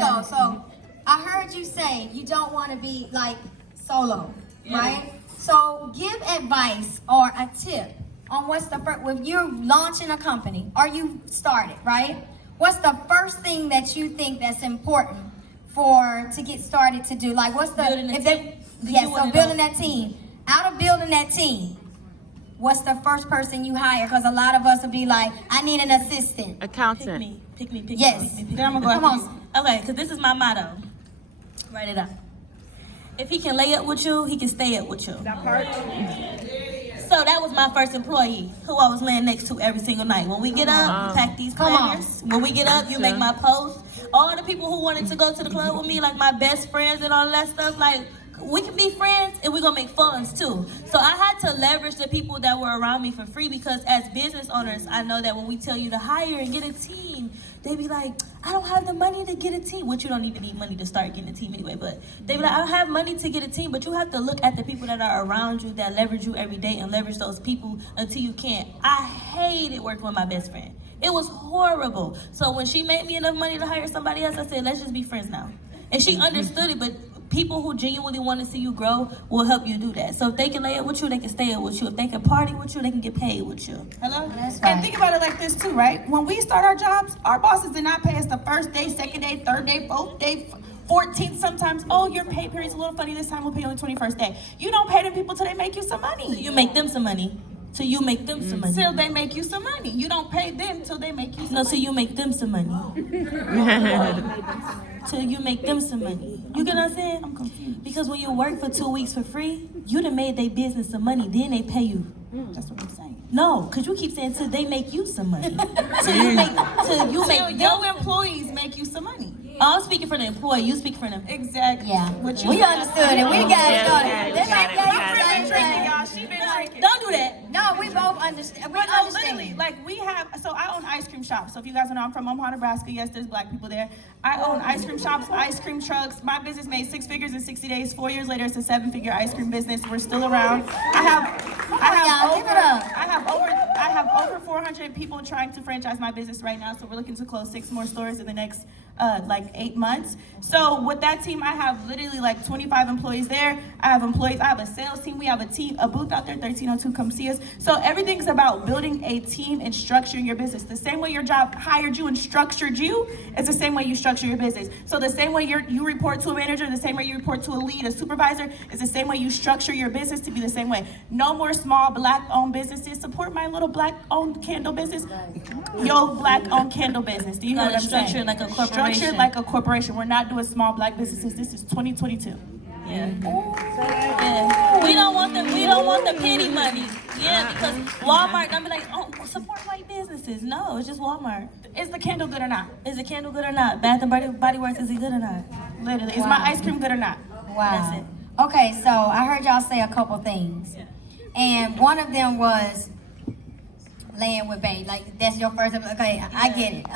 go. So I heard you say you don't want to be like solo, right? So give advice or a tip on what's the first, when you're launching a company or you started, right? What's the first thing that you think that's important to get started to do? Like what's the, building that team. Out of building that team, what's the first person you hire? Because a lot of us will be like, I need an assistant. Accountant. Pick me. Yes. Then I'm gonna go after you. Okay, because this is my motto. Write it up. If he can lay up with you, he can stay up with you. That part. So that was my first employee, who I was laying next to every single night. When we get up, you pack these planners. When we get up, you make my post. All the people who wanted to go to the club with me, like my best friends and all that stuff, like, we can be friends and we're gonna make funds too. So I had to leverage the people that were around me for free, because as business owners, I know that when we tell you to hire and get a team, they be like, I don't have the money to get a team, which you don't even need money to start getting a team anyway, but they be like, I don't have money to get a team, but you have to look at the people that are around you, that leverage you every day, and leverage those people until you can't. I hated working with my best friend. It was horrible. So when she made me enough money to hire somebody else, I said, let's just be friends now. And she understood it, but people who genuinely want to see you grow will help you do that. So if they can lay up with you, they can stay up with you. If they can party with you, they can get paid with you. Hello? And think about it like this too, right? When we start our jobs, our bosses did not pay us the first day, second day, third day, fourth day, 14th sometimes. Oh, your pay period's a little funny this time, we'll pay you on the 21st day. You don't pay them people till they make you some money. You make them some money. Till you make them some money. Till they make you some money. You don't pay them till they make you some money. No, till you make them some money. Till you make them some money. You get what I'm saying? I'm confused. Because when you work for 2 weeks for free, you done made their business some money, then they pay you. That's what I'm saying. No, because you keep saying till they make you some money. Till your employees make you some money. I'm speaking for the employee, you speak for them. Exactly. Yeah. We understood it. We got it started. Don't do that. No, we both understand. We understand. Literally, like I own ice cream shops. So if you guys know, I'm from Omaha, Nebraska. Yes, there's black people there. I own ice cream shops, ice cream trucks. My business made 6 figures in 60 days. 4 years later, it's a 7-figure ice cream business. We're still around. I have over 400 people trying to franchise my business right now. So we're looking to close 6 more stores in the next 8 months. So with that team, I have literally like 25 employees there. I have a sales team. We have a booth out there, 1302, come see us. So everything's about building a team and structuring your business. The same way your job hired you and structured you, it's the same way you structure your business. So the same way you report to a manager, the same way you report to a lead, a supervisor, is the same way you structure your business to be the same way. No more small black-owned businesses. Support my little black-owned candle business. Yo, black-owned candle business. Do you know what I'm saying? Structure like a corporation. Structured like a corporation. We're not doing small black businesses. This is 2022. Yeah. We don't want the petty money. Yeah, because Walmart, I'm like, oh, support white businesses. No, it's just Walmart. Is the candle good or not? Is the candle good or not? Bath and Body Works, is it good or not? Literally, is my ice cream good or not? Wow. That's it. Okay, so I heard y'all say a couple things. Yeah. And one of them was laying with babe. Like, that's your first, okay, I get it.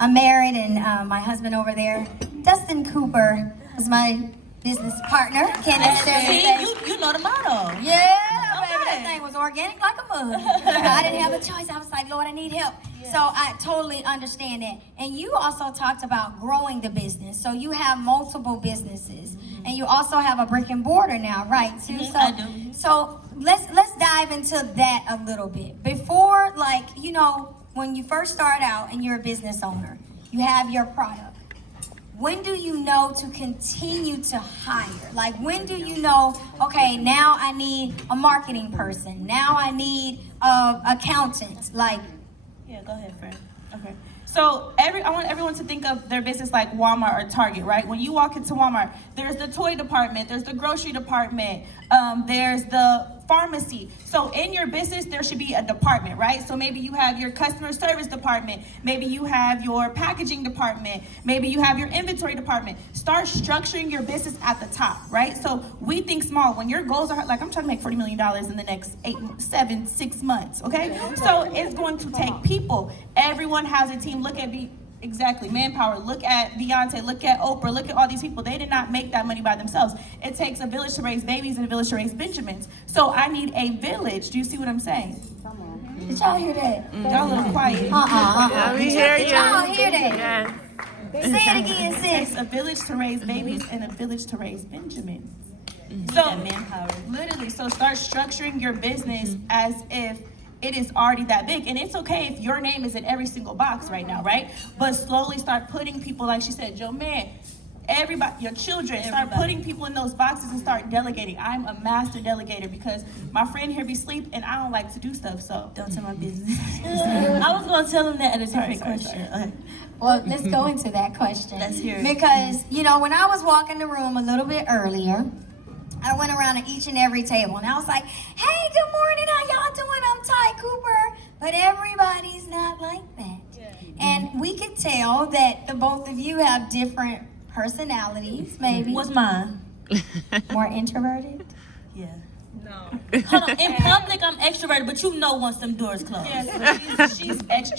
I'm married and my husband over there, Dustin Cooper, is my business partner. You know the motto. Yeah, baby, that thing was organic like a mug. I didn't have a choice. I was like, Lord, I need help. Yeah. So I totally understand that. And you also talked about growing the business. So you have multiple businesses. And you also have a brick and mortar now, right? Too? So, I do. So let's dive into that a little bit. Before, like, you know, when you first start out and you're a business owner, you have your product. When do you know to continue to hire? Like, when do you know, okay, now I need a marketing person. Now I need an accountant. Like, yeah, go ahead, Fred. Okay. So I want everyone to think of their business like Walmart or Target, right? When you walk into Walmart, there's the toy department, there's the grocery department, there's the pharmacy. So in your business, there should be a department, right? So maybe you have your customer service department, maybe you have your packaging department, maybe you have your inventory department. Start structuring your business at the top, right? So we think small. When your goals are, like, I'm trying to make $40 million in the next 6 months, okay? So it's going to take people. Everyone has a team. Look at Exactly, manpower. Look at Beyonce, look at Oprah, look at all these people. They did not make that money by themselves. It takes a village to raise babies and a village to raise Benjamins. So I need a village. Do you see what I'm saying? Did y'all hear that? Y'all a little quiet. We hear you. Did y'all hear that? Yes. Say it again, It takes sis. a village to raise babies and a village to raise Benjamins. So, That manpower. literally, so start structuring your business as if it is already that big. And it's okay if your name is in every single box right now, right? But slowly start putting people, like she said, Joe Man, everybody, your children, start putting people in those boxes and start delegating. I'm a master delegator because my friend here be asleep and I don't like to do stuff, so. Don't tell my business. I was gonna tell him that at a different question. Okay. Well, let's go into that question. Let's hear it. Because, you know, when I was walking the room a little bit earlier, I went around to each and every table and I was like, hey, good morning, how y'all doing? I'm Ty Cooper. But everybody's not like that. And we could tell that the both of you have different personalities, maybe. What's mine? More introverted? Yeah. No. Hold on. In public, I'm extroverted, but you know once them doors close. Yes,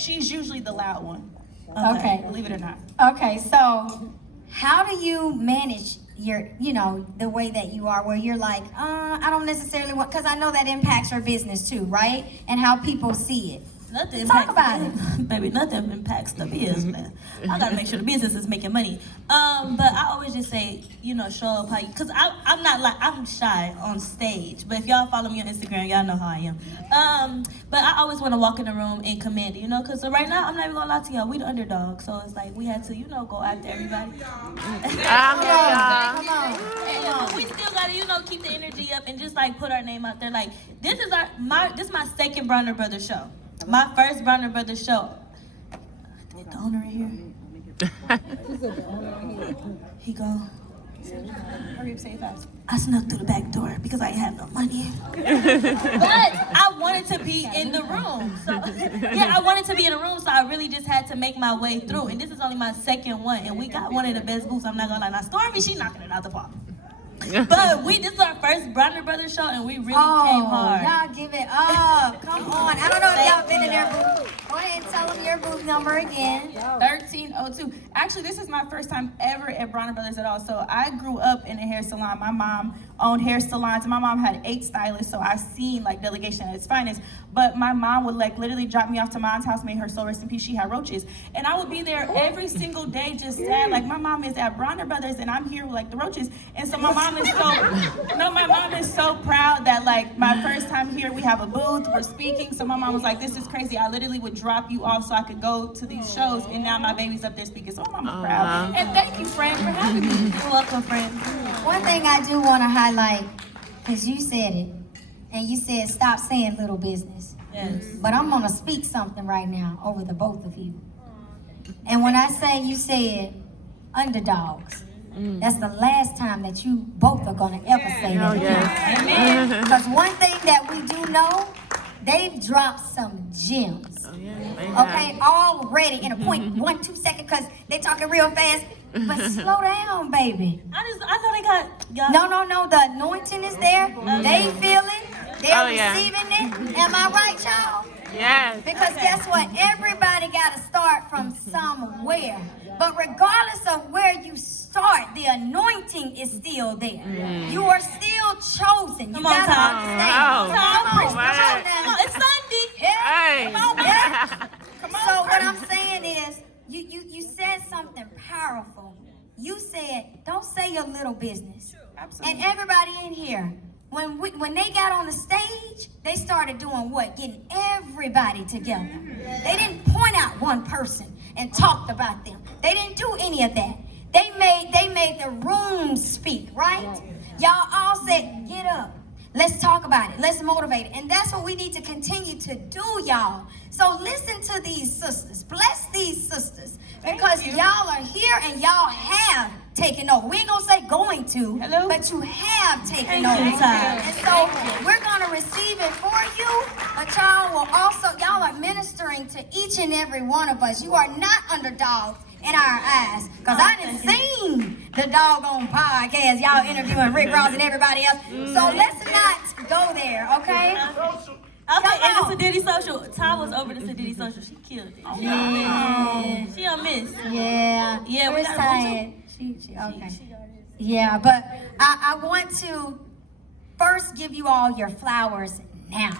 she's usually the loud one, Okay. believe it or not. Okay, so how do you manage your, you know, the way that you are, where you're like, I don't necessarily want, because I know that impacts your business too, right? And how people see it. Nothing Talk impacts about it. Baby, nothing impacts the business. I gotta make sure the business is making money. But I always just say, you know, show up how you, cause I'm not like, I'm shy on stage. But if y'all follow me on Instagram, y'all know how I am. But I always wanna walk in the room and command it, you know, cause so right now, I'm not even gonna lie to y'all, we the underdog. So it's like, we had to, you know, go after everybody. Come on. And, we still gotta, you know, keep the energy up and just like put our name out there. Like, this is my second Bronner Brothers show. My first Bronner Brothers show. Is the owner in here? He go. Hurry up, say it fast. I snuck through the back door because I ain't have no money. But I wanted to be in the room. So yeah, I wanted to be in the room, so I really just had to make my way through. And this is only my second one, and we got one of the best booths. I'm not gonna lie. Now Stormy, she knocking it out the park. But this is our first Bronner Brothers show, and we really came hard. Y'all give it up. Come on. I don't know if y'all been in their booth. Go ahead and tell them your booth number again. 1302. Actually, this is my first time ever at Bronner Brothers at all. So I grew up in a hair salon. My mom owned hair salons, and my mom had 8 stylists, so I've seen like delegation at its finest. But my mom would like literally drop me off to mom's house, made her soul rest in peace. She had roaches, and I would be there every single day, just sad. Like my mom is at Bronner Brothers, and I'm here with like the roaches. And so my mom is so proud that like my first time here, we have a booth, we're speaking. So my mom was like, "This is crazy." I literally would drop you off so I could go to these shows, and now my baby's up there speaking. So I'm proud. And thank you, friend, for having me. You're welcome, friend. One thing I do want to highlight, because you said it, and you said stop saying little business. Yes. But I'm going to speak something right now over the both of you. And when I say you said underdogs, that's the last time that you both are going to ever say that. Because one thing that we do know, they've dropped some gems. Okay, already in a 0.12 second, because they talking real fast. But slow down, baby. I know they got y'all. No, the anointing is there. They feel it. They're receiving it. Am I right, y'all? Yes. Because guess what? Everybody got to start from somewhere. But regardless of where you start, the anointing is still there. You are still chosen. You got to understand. Come on, It's Sunday. Yeah. Come on, Yeah. So what I'm saying is, you said something powerful. You said, don't say your little business. Absolutely. And everybody in here, when they got on the stage, they started doing what? Getting everybody together. They didn't point out one person and talked about them. They didn't do any of that. They made the room speak, right? Y'all all said, get up. Let's talk about it. Let's motivate it. And that's what we need to continue to do, y'all. So listen to these sisters. Bless these sisters. Because y'all are here and y'all have taken over. We ain't going to say going to, but you have taken over. And so we're going to receive it for you. But y'all will also, y'all are ministering to each and every one of us. You are not underdogs in our eyes. Because I done seen the doggone podcast, y'all interviewing Rick Ross and everybody else. So let's not go there, okay? Okay, and the Sadiddy Social. Ty was over the Sadiddy Social. She killed it. She don't miss. Yeah. Yeah, we First got time. Okay. Yeah, but I want to first give you all your flowers now.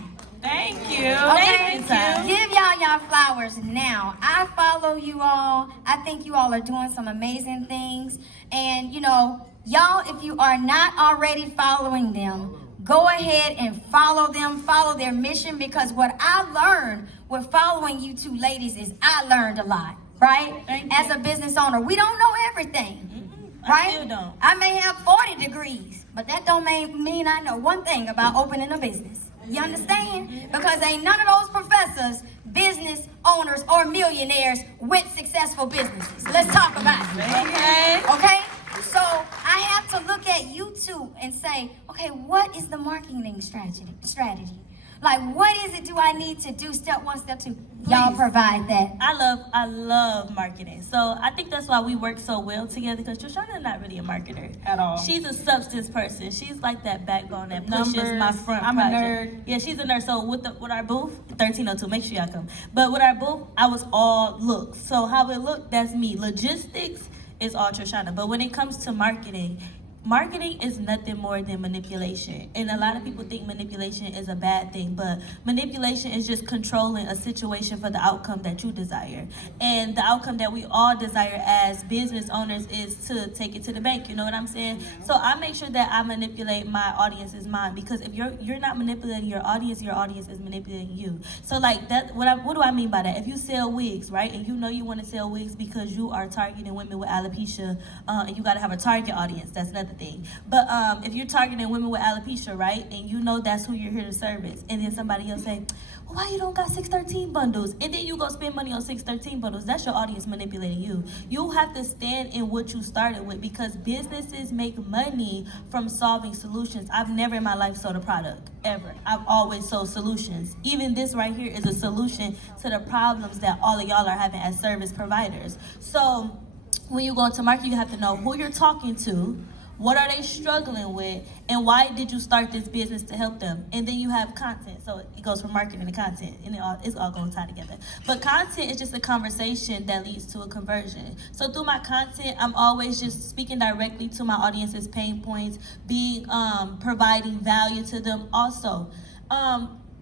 Thank you. Okay, Thank you. give y'all flowers now. I follow you all. I think you all are doing some amazing things. And you know, y'all, if you are not already following them, go ahead and follow them, follow their mission, because what I learned with following you two ladies is I learned a lot, right? As a business owner, we don't know everything, right? I still don't. I may have 40 degrees, but that don't mean I know one thing about opening a business. You understand? Because ain't none of those professors, business owners, or millionaires with successful businesses. Let's talk about it. Okay? So I have to look at you two and say, okay, what is the marketing strategy? Like, what is it do I need to do? Step one, step two. Y'all provide that. I love marketing. So I think that's why we work so well together, because Trishana is not really a marketer At all. She's a substance person. She's like that backbone that pushes Numbers. my front I'm project. a nerd. Yeah, she's a nerd. So with our booth, 1302, make sure y'all come. But with our booth, I was all looks. So how it looked, that's me. Logistics is all Trishana. But when it comes to marketing is nothing more than manipulation. And a lot of people think manipulation is a bad thing, but manipulation is just controlling a situation for the outcome that you desire. And the outcome that we all desire as business owners is to take it to the bank, you know what I'm saying? So I make sure that I manipulate my audience's mind, because if you're not manipulating your audience is manipulating you. So like that, what do I mean by that? If you sell wigs, right, and you know you want to sell wigs because you are targeting women with alopecia, and you got to have a target audience, that's another thing. But if you're targeting women with alopecia, right, and you know that's who you're here to service, and then somebody else say, well, why you don't got 613 bundles? And then you go spend money on 613 bundles. That's your audience manipulating you. You have to stand in what you started with, because businesses make money from solving solutions. I've never in my life sold a product, ever. I've always sold solutions. Even this right here is a solution to the problems that all of y'all are having as service providers. So when you go into market, you have to know who you're talking to, what are they struggling with, and why did you start this business to help them? And then you have content. So it goes from marketing to content, and it's all going to tie together. But content is just a conversation that leads to a conversion. So through my content, I'm always just speaking directly to my audience's pain points, providing value to them also.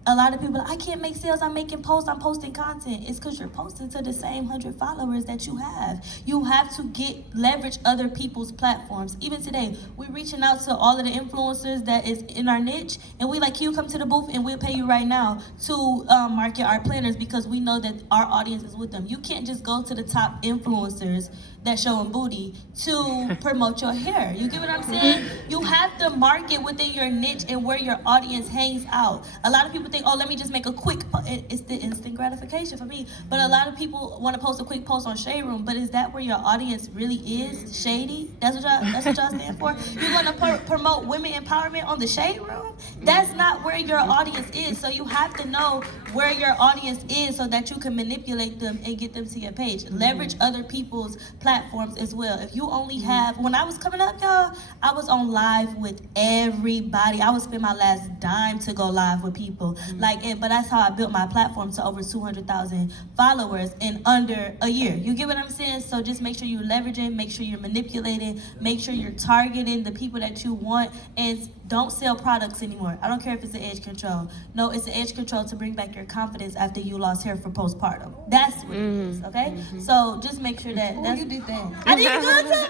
A lot of people, I can't make sales, I'm making posts, I'm posting content. It's because you're posting to the same 100 followers that you have. You have to leverage other people's platforms. Even today, we're reaching out to all of the influencers that is in our niche, and we like, you come to the booth and we'll pay you right now to market our planners, because we know that our audience is with them. You can't just go to the top influencers that showing booty to promote your hair. You get what I'm saying? You have to market within your niche and where your audience hangs out. A lot of people think, oh, let me just make a quick it's the instant gratification for me. But a lot of people want to post a quick post on Shade Room, but is that where your audience really is? Shady? That's what y'all stand for? You want to promote women empowerment on the Shade Room? That's not where your audience is. So you have to know where your audience is so that you can manipulate them and get them to your page. Leverage other people's platforms as well. If you only have, when I was coming up, y'all, I was on live with everybody. I would spend my last dime to go live with people. But that's how I built my platform to over 200,000 followers in under a year. You get what I'm saying? So just make sure you're leveraging, make sure you're manipulating, make sure you're targeting the people that you want, and don't sell products anymore. I don't care if it's an edge control. No, it's an edge control to bring back your confidence after you lost hair for postpartum. That's what it is, okay? So just make sure that that's... You did that. I did good too.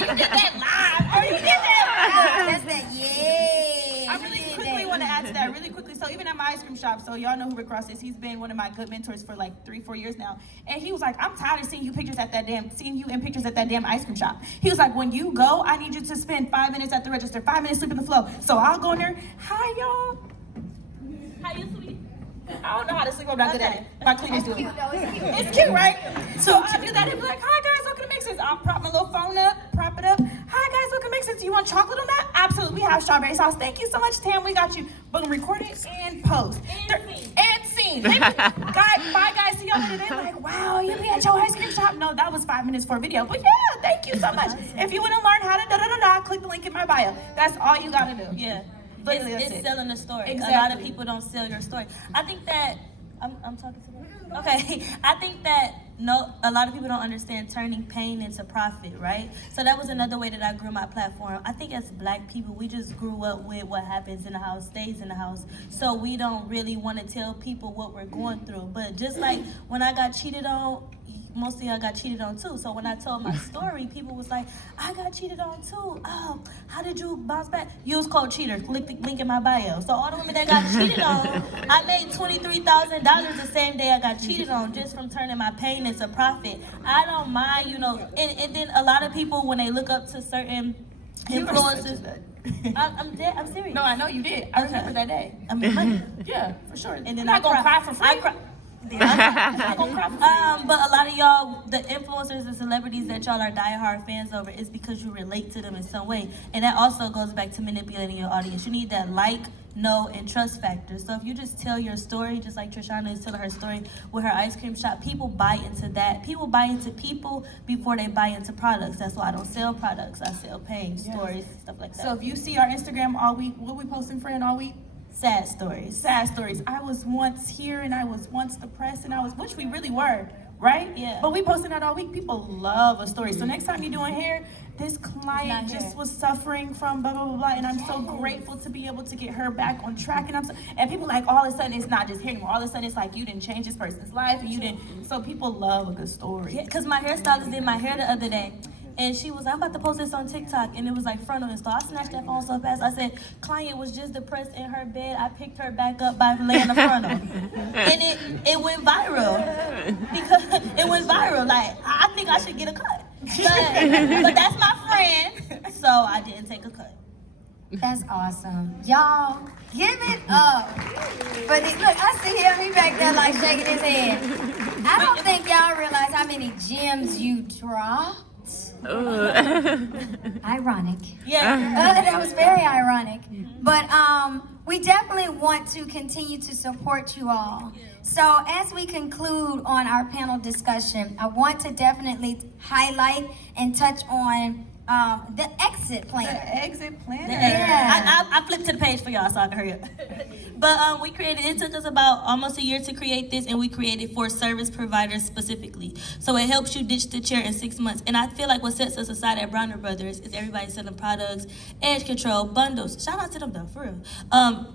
You did that live. Oh, you did that live. That's that, yeah. I really quickly want to add to that really quickly. So even at my ice cream shop, so y'all know who Rick Ross is. He's been one of my good mentors for like 3-4 years now. And he was like, I'm tired of seeing you in pictures at that damn ice cream shop. He was like, when you go, I need you to spend 5 minutes at the register, 5 minutes sleeping the flow. So I'll go in there. Hi, y'all. How you sweet? I don't know how to sleep. I'm not good at it. My cleaners do it. It's It's cute, right? So I do that. He'd be like, hi guys, welcome to Mixes. I'll prop my little phone up, prop it up. Hi guys, welcome to Mixes. Do you want chocolate on that? Absolutely. We have strawberry sauce. Thank you so much, Tam. We got you. Boom, record it and post. And scene. Bye guys. See y'all later. They're like, wow, you be at your ice cream shop? No, that was 5 minutes for a video. But yeah, thank you so much. If you want to learn how to click the link in my bio. That's all you gotta do. Yeah. Literally, It's selling the story. Exactly. A lot of people don't sell your story. I think that I'm talking to them. Okay. I think that no, a lot of people don't understand turning pain into profit, right? So that was another way that I grew my platform. I think as Black people, we just grew up with what happens in the house stays in the house. So we don't really want to tell people what we're going through. But just like when I got cheated on, mostly I got cheated on too. So when I told my story, people was like, I got cheated on too. Oh, how did you bounce back? Use code cheater, click the link in my bio. So all the women that got cheated on, I made $23,000 the same day I got cheated on just from turning my pain into profit. I don't mind, you know, and then a lot of people, when they look up to certain influencers, I'm dead, I'm serious. No, I know you did. I remember that day. I mean, Yeah, for sure. and then I'm not gonna cry for free. But a lot of y'all, the influencers and celebrities that y'all are diehard fans over is because you relate to them in some way. And that also goes back to manipulating your audience. You need that like, know, and trust factor. So if you just tell your story, just like Trishana is telling her story with her ice cream shop, people buy into that. People buy into people before they buy into products. That's why I don't sell products. I sell pain, stories, stuff like that. So if you see our Instagram all week, what we posting, friend, all week? Sad stories. Sad stories. I was once here and I was once depressed and which we really were, right? Yeah. But we posting that all week. People love a story. So next time you're doing hair, this client just was suffering from blah, blah, blah, blah. And I'm so grateful to be able to get her back on track. And people like, all of a sudden, it's not just hair anymore. All of a sudden, it's like you didn't change this person's life and you didn't. So people love a good story. Yeah, because my hairstylist did my hair the other day. And she was, I'm about to post this on TikTok, and it was like frontal install. I snatched that phone so fast. I said, client was just depressed in her bed. I picked her back up by laying the frontal. And it went viral. Because it went viral. Like, I think I should get a cut. But that's my friend, so I didn't take a cut. That's awesome. Y'all, give it up. But look, I see him, he back there like shaking his head. I don't think y'all realize how many gems you dropped. Ironic. Yeah. That was very ironic. But we definitely want to continue to support you all. So as we conclude on our panel discussion, I want to definitely highlight and touch on the exit plan. The exit planner. Yeah. I flipped to the page for y'all so I can hurry up. But we created, it took us about almost a year to create this, and we created for service providers specifically. So it helps you ditch the chair in 6 months. And I feel like what sets us aside at Bronner Brothers is everybody selling products, edge control, bundles. Shout out to them though, for real.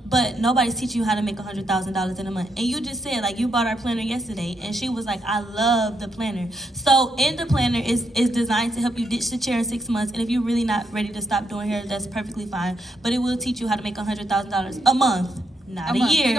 But nobody's teaching you how to make $100,000 in a month. And you just said, like, you bought our planner yesterday, and she was like, I love the planner. So in the planner is designed to help you ditch the chair in 6 months. And if you're really not ready to stop doing hair, that's perfectly fine. But it will teach you how to make $100,000 a month. Not a year. We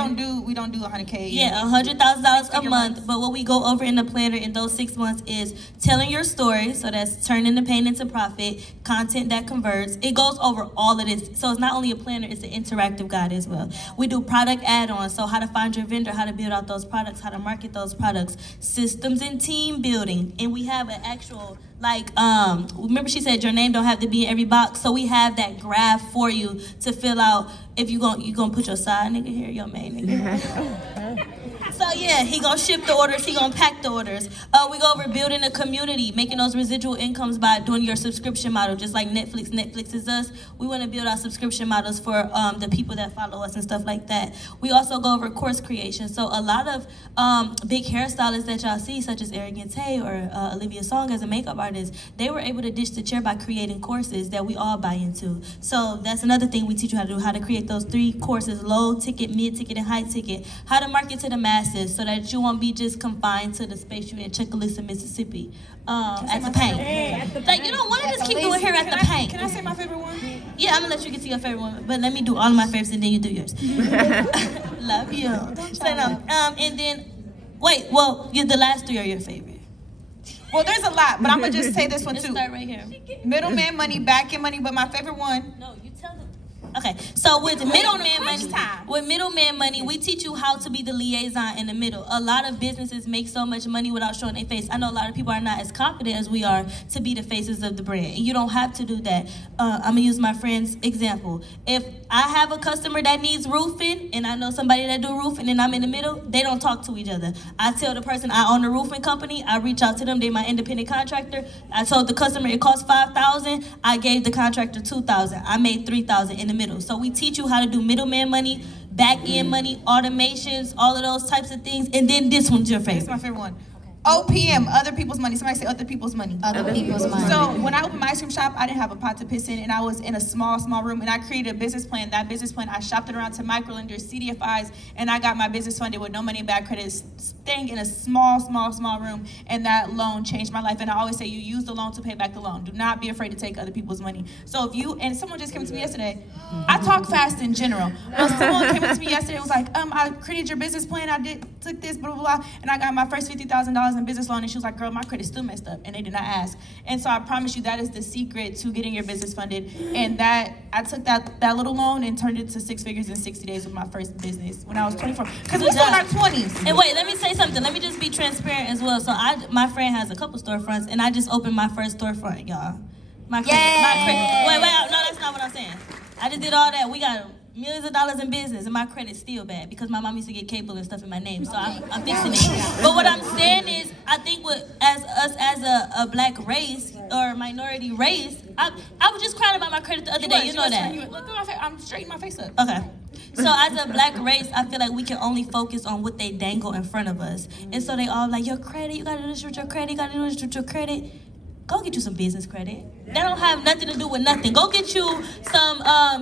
don't do 100K. Yeah, $100,000 a month. But what we go over in the planner in those 6 months is telling your story. So that's turning the pain into profit, content that converts. It goes over all of this. So it's not only a planner, it's an interactive guide as well. We do product add-ons. So how to find your vendor, how to build out those products, how to market those products, systems and team building. And we have an actual, like, remember she said your name don't have to be in every box. So we have that graph for you to fill out. If you gonna put your side nigga here, your main nigga. So yeah, he gonna ship the orders, he gonna pack the orders. We go over building a community, making those residual incomes by doing your subscription model, just like Netflix. Netflix is us. We wanna build our subscription models for the people that follow us and stuff like that. We also go over course creation. So a lot of big hairstylists that y'all see, such as 𝐒𝐋𝐀𝐘 or Olivia Song as a makeup artist, they were able to ditch the chair by creating courses that we all buy into. So that's another thing we teach you how to do, how to create those 3 courses: low ticket, mid ticket, and high ticket. How to market to the masses so that you won't be just confined to the space you in Chuckalissa, Mississippi, at the paint. Like, you don't want to just keep doing hair at the paint. Can I say my favorite one? Yeah, I'm gonna let you get to your favorite one, but let me do all of my favorites and then you do yours. Love you. So, no, and then, wait, well, the last 3 are your favorite. Well, there's a lot, but I'm gonna just say this one Let's too. start right here. Middleman money, back end money, but my favorite one. No, you tell them. Okay, so with middleman money, we teach you how to be the liaison in the middle. A lot of businesses make so much money without showing their face. I know a lot of people are not as confident as we are to be the faces of the brand. And you don't have to do that. I'm gonna use my friend's example. If I have a customer that needs roofing and I know somebody that do roofing and I'm in the middle, they don't talk to each other. I tell the person I own the roofing company, I reach out to them, they my independent contractor. I told the customer it costs $5,000, I gave the contractor $2,000. I made $3,000 in the middle. So we teach you how to do middleman money, back end money, automations, all of those types of things. And then this one's your This is favorite. my favorite one. OPM, other people's money. Somebody say other people's money. Other people's money. So when I opened my ice cream shop, I didn't have a pot to piss in, and I was in a small room, and I created a business plan. That business plan, I shopped it around to microlenders, CDFIs, and I got my business funded with no money and bad credit, staying in a small room, and that loan changed my life. And I always say, you use the loan to pay back the loan. Do not be afraid to take other people's money. So if you, and someone just came to me yesterday, I talk fast in general, but someone came to me yesterday and was like, I created your business plan, took this, blah, blah, blah, and I got my first $50,000 in business loan, and she was like, girl, my credit's still messed up, and they did not ask. And so I promise you that is the secret to getting your business funded, and that I took that little loan and turned it to 6 figures in 60 days with my first business when I was 24, because we still in our 20s. And wait, let me say something. Let me just be transparent as well. So my friend has a couple storefronts, and I just opened my first storefront, y'all. My credit. Wait, no, that's not what I'm saying. I just did all that. We got millions of dollars in business, and my credit's still bad because my mom used to get cable and stuff in my name, so I'm fixing it. But what I'm saying is, I think as a black race or minority race, I was just crying about my credit the other day. You know that. Look at my face. I'm straightening my face up. Okay. So as a black race, I feel like we can only focus on what they dangle in front of us, and so they all like, your credit, you gotta do this with your credit, you gotta do this with your credit. Go get you some business credit. That don't have nothing to do with nothing. Go get you some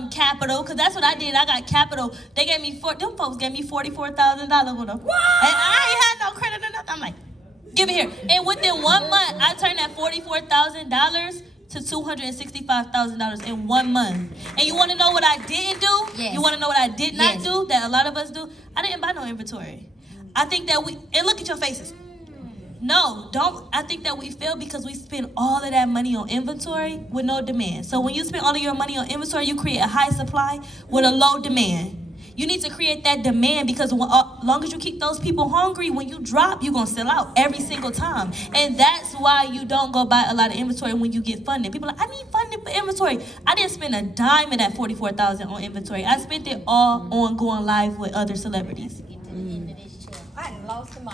capital, because that's what I did. I got capital. They gave me, them folks gave me $44,000 with them. What? And I ain't had no credit or nothing. I'm like, give it here. And within 1 month, I turned that $44,000 to $265,000 in 1 month. And you want to know what I didn't do? Yes. You want to know what I did not do that a lot of us do? I didn't buy no inventory. I think that and look at your faces. No, I think that we fail because we spend all of that money on inventory with no demand. So when you spend all of your money on inventory, you create a high supply with a low demand. You need to create that demand, because as long as you keep those people hungry, when you drop, you're going to sell out every single time. And that's why you don't go buy a lot of inventory when you get funding. People are like, I need funding for inventory. I didn't spend a dime of that $44,000 on inventory. I spent it all on going live with other celebrities. I done lost the mic.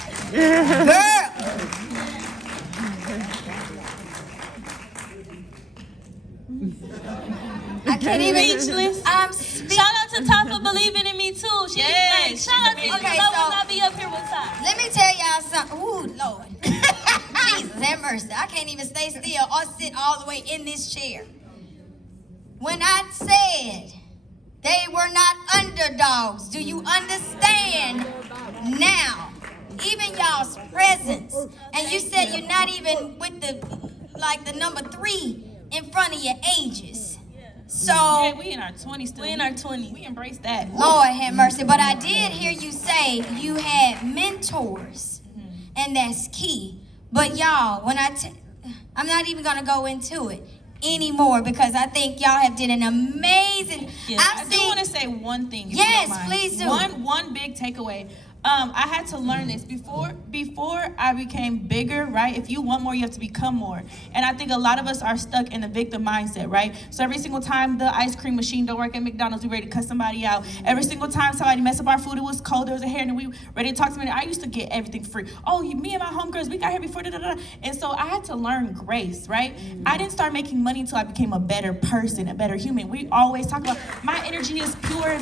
I can't even. Speechless. I'm speechless. Shout out to Ty for believing in me too. She's like, shout out to you. Okay, I so will not be up here with Ty. let me tell y'all something. Ooh, Lord. Jesus have mercy. I can't even stay still or sit all the way in this chair. When I said they were not underdogs, do you understand now? Even y'all's presence. And you said you're not even with the number 3 in front of your ages. So yeah, we in our 20s still. We in our 20s. We embrace that. Lord have mercy. But I did hear you say you had mentors, and that's key. But y'all, I'm not even gonna go into it anymore, because I think y'all have did an amazing. I do want to say one thing. Yes, please do. One big takeaway. I had to learn this before I became bigger, right? If you want more, you have to become more. And I think a lot of us are stuck in the victim mindset, right? So every single time the ice cream machine don't work at McDonald's, we ready to cut somebody out. Every single time somebody messed up our food, it was cold, there was a hair, and we ready to talk to me. I used to get everything free. Oh, me and my homegirls, we got here before, And so I had to learn grace, right? I didn't start making money until I became a better person, a better human. We always talk about my energy is pure.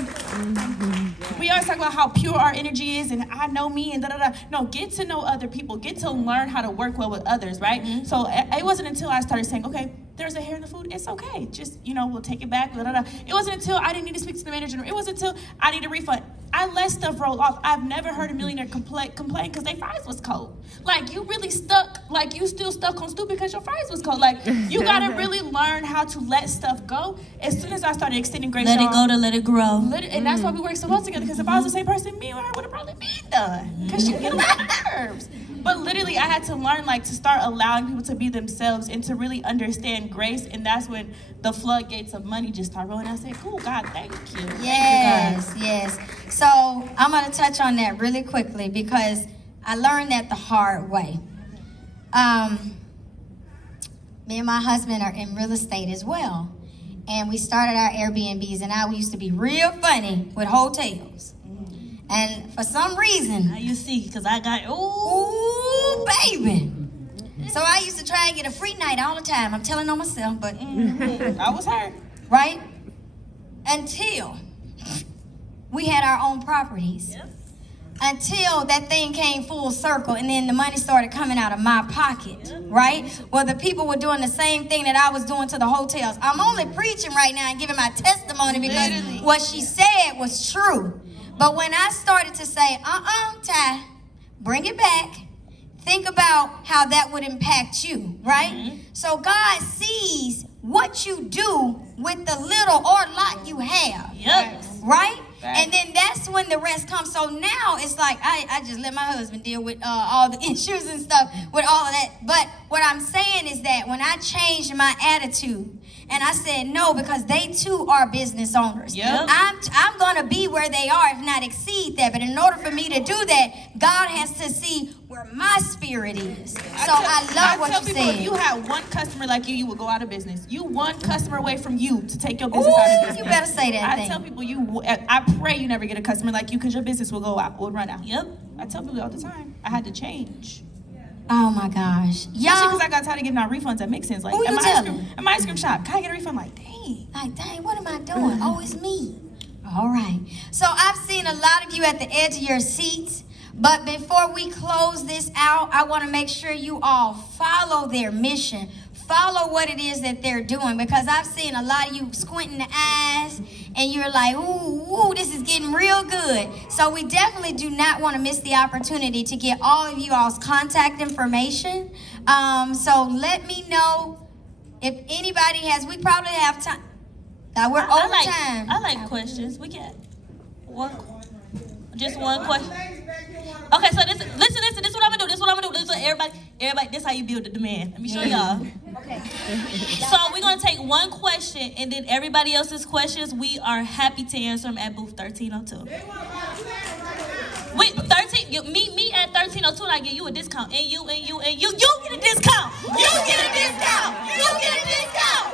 We always talk about how pure our energy is, and I know me, and No, get to know other people. Get to learn how to work well with others, right? So it wasn't until I started saying, okay, there's a hair in the food, it's okay. Just, we'll take it back. It wasn't until I didn't need to speak to the manager. It wasn't until I need a refund. I let stuff roll off. I've never heard a millionaire complain because their fries was cold. Like, you really stuck, like you still stuck on stupid because your fries was cold. Like, you gotta really learn how to let stuff go. As soon as I started extending grace, Let it go to let it grow. And that's why we work so well together, because if I was the same person, me and her would have probably been done. Because she get on my nerves. But literally, I had to learn, to start allowing people to be themselves and to really understand grace. And that's when the floodgates of money just start rolling. I say, cool, God, thank you. Yes, yes. So I'm going to touch on that really quickly, because I learned that the hard way. Me and my husband are in real estate as well. And we started our Airbnbs, and we used to be real funny with hotels. And for some reason, Now you see, because I got, ooh, baby. So I used to try and get a free night all the time. I'm telling on myself, but I was hurt. right? Until we had our own properties. Yep. until that thing came full circle and then the money started coming out of my pocket, right? Well, the people were doing the same thing that I was doing to the hotels. I'm only preaching right now and giving my testimony because what she said was true. But when I started to say, Ty, bring it back, think about how that would impact you, right? So God sees what you do with the little or lot you have, right? And then that's when the rest comes. So now it's like I just let my husband deal with all the issues and stuff with all of that. But what I'm saying is that when I changed my attitude and I said no, because they too are business owners. I'm gonna be where they are, if not exceed that. But in order for me to do that, God has to see where my spirit is. So I love what you said. If you had one customer like you would go out of business. You one customer away from you to take your business out of business. You better say that. I tell people I pray you never get a customer like you because your business will run out. I tell people all the time. I had to change. Oh my gosh. Y'all, because I got tired of giving out refunds. That makes sense. Like, at my ice cream shop, can I get a refund? Like, dang, what am I doing? Oh, it's me. All right. So I've seen a lot of you at the edge of your seats. But before we close this out, I want to make sure you all follow their mission. Follow what it is that they're doing, because I've seen a lot of you squinting the eyes and you're like, ooh, this is getting real good. So we definitely do not want to miss the opportunity to get all of you all's contact information. So let me know if anybody has, we probably have time. Now we're over time. I like questions. We get just one question. Okay, so listen, this is what I'm gonna do. This is what everybody, this is how you build the demand. Let me show y'all. Okay. So we're gonna take one question, and then everybody else's questions, we are happy to answer them at booth 1302. Wait, 13, meet me at 1302 and I give you a discount. And you get a discount. You get a discount. You get a discount.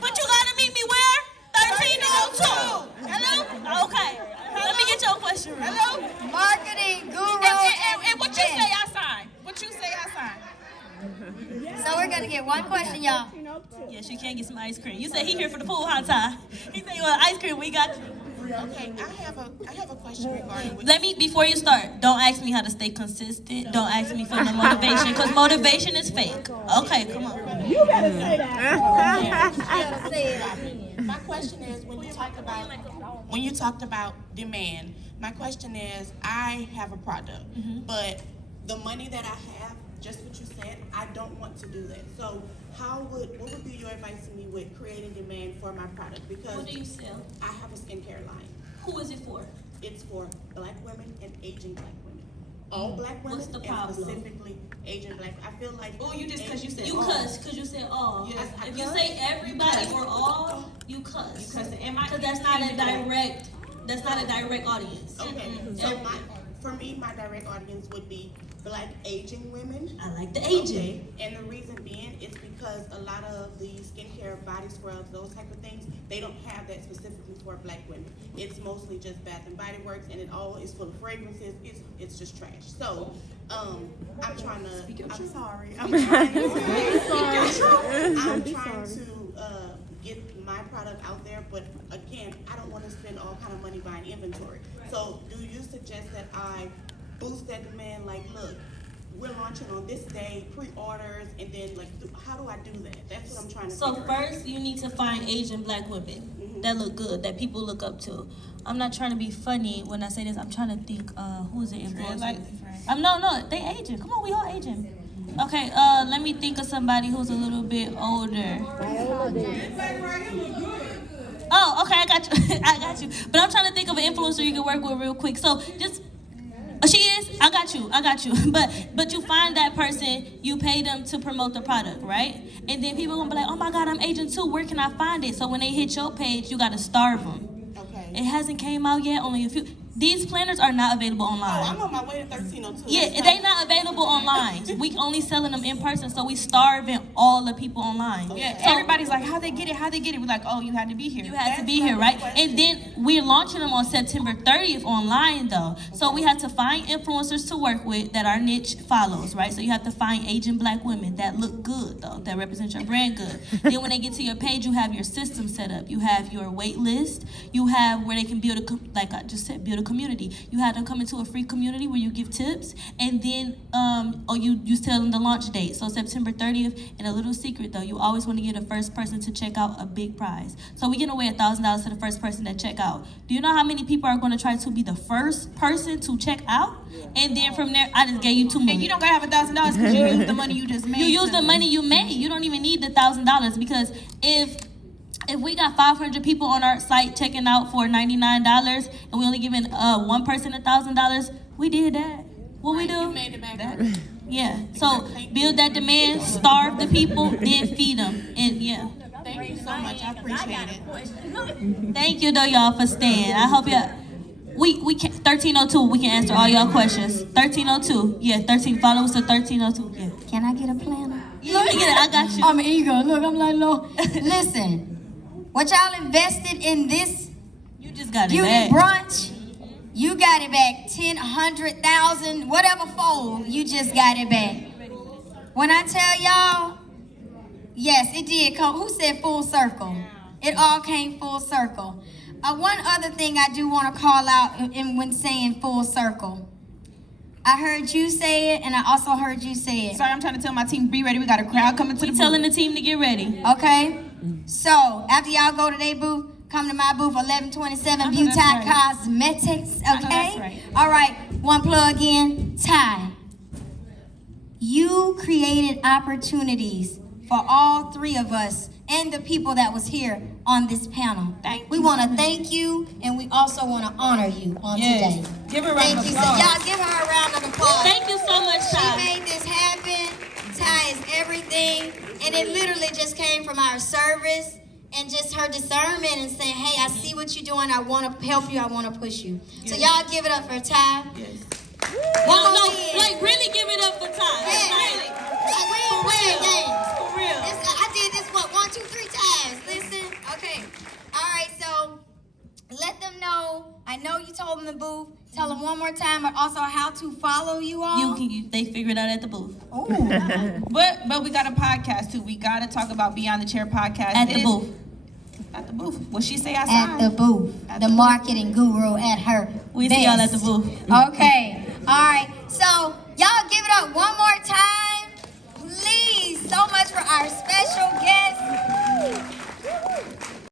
But you gotta meet me where? 1302. Hello? Okay. Let me get your question. hello? Marketing guru. And what you say I sign? What you say I sign? So we're gonna get one question, y'all. Yes, you can get some ice cream. You said he here for the pool, huh, Ty? He said you want ice cream. We got you. Okay, I have a question regarding. Let me, before you start, don't ask me how to stay consistent. Don't ask me for no motivation, because motivation is fake. Okay, come on. You better say that. My question is, when you talked about demand, my question is, I have a product, but the money that I have, just what you said, I don't want to do that. So what would be your advice to me with creating demand for my product? Because What do you sell? I have a skincare line. Who is it for? It's for Black women and Asian Black women. All Black women, What's the and problem? specifically Asian Black. I feel like Because you said You all. cuss, because you said all. Yes, I If you cuss. say everybody or all, you cuss. Because Because that's not a direct audience. Okay, so for me, my direct audience would be Black Asian women. I like the Asian. Okay, and the reason being is because a lot of the skincare, body scrubs, those type of things, they don't have that specifically for Black women. It's mostly just Bath and Body Works, and it all is full of fragrances. It's just trash. So, I'm trying to. I'm sorry. I'm trying to get my product out there, but again, I don't want to spend all kind of money buying inventory. So, do you suggest that I boost that demand? Like, look, we're launching on this day, pre-orders, and then like, how do I do that? That's what I'm trying to So figure out. first, you need to find Asian Black women that look good, that people look up to. I'm not trying to be funny when I say this. I'm trying to think, who's the influencer? No, they Asian. Come on, we all Asian. Okay, let me think of somebody who's a little bit older. Oh, okay, I got you. I got you. But I'm trying to think of an influencer you can work with real quick. So just, she is? I got you. But you find that person, you pay them to promote the product, right? And then people gonna be like, oh my God, I'm Asian too. Where can I find it? So when they hit your page, you gotta starve them. Okay. It hasn't came out yet, only a few. These planners are not available online. Oh, I'm on my way to 1302. Yeah, they not available online. We only selling them in person, so we starving all the people online. Yeah, So everybody's like, how they get it? We're like, oh, you had to be here. you had to be here, right? And then we're launching them on September 30th online, though. So we have to find influencers to work with that our niche follows, right? So you have to find Asian Black women that look good, though, that represent your brand good. Then when they get to your page, you have your system set up. You have your wait list. You have where they can build like I just said, build a community. You had them come into a free community where you give tips, and then you tell them the launch date. So September 30th. And a little secret though, you always want to give the first person to check out a big prize. So we give away $1,000 to the first person that check out. Do you know how many people are going to try to be the first person to check out? And then from there, I just gave you $2 million. And you don't gotta have $1,000 because you use the money you just made. You use the money you made. You don't even need the $1,000, because if we got 500 people on our site checking out for $99 and we only giving one person $1,000, we did that. What we do? You made it back. Yeah. So build that demand, starve the people, then feed them. And yeah. Thank you so much. I appreciate it. Thank you though, y'all, for staying. I hope y'all. We can 1302. We can answer all y'all questions. 1302. Yeah, 13. Follow us at 1302. Yeah. Can I get a planner? You can get it. I got you. I'm eager. Look, I'm like, no. Listen, what y'all invested in this You just got it beauty back. brunch, you got it back 10, 100,000, whatever fold, you just got it back. When I tell y'all, yes, it did come. Who said full circle? It all came full circle. One other thing I do want to call out when saying full circle. I heard you say it, and I also heard you say it. Sorry, I'm trying to tell my team, be ready. We got a crowd coming to the We booth. telling the team to get ready. Okay? So, after y'all go to their booth, come to my booth, 1127 I know Beauty that's right. Cosmetics, I know okay? that's right. All right, one plug in, Ty. You created opportunities for all three of us and the people that was here on this panel. We want to thank you, and we also want to honor you on today. Give her a round Thank of you. So applause. y'all give her a round of applause. Thank you so much, She Ty. made this happen. Ty is everything, and it literally just came from our service and just her discernment and saying, hey, I see what you're doing. I want to help you. I want to push you. So y'all give it up for Ty. No, like really give it up for Ty. Yeah. Like, we ain't playing games. For real. I did this, 1, 2, 3 times. Listen. Okay. All right, so let them know. I know you told them the booth. Tell them one more time, but also how to follow you all. They figure it out at the booth. But we got a podcast too. We gotta talk about Beyond the Chair podcast. At the booth. At the booth. What she say outside? At the booth. The marketing guru at her We best. see y'all at the booth. Okay. All right. So y'all give it up one more time. Please, so much for our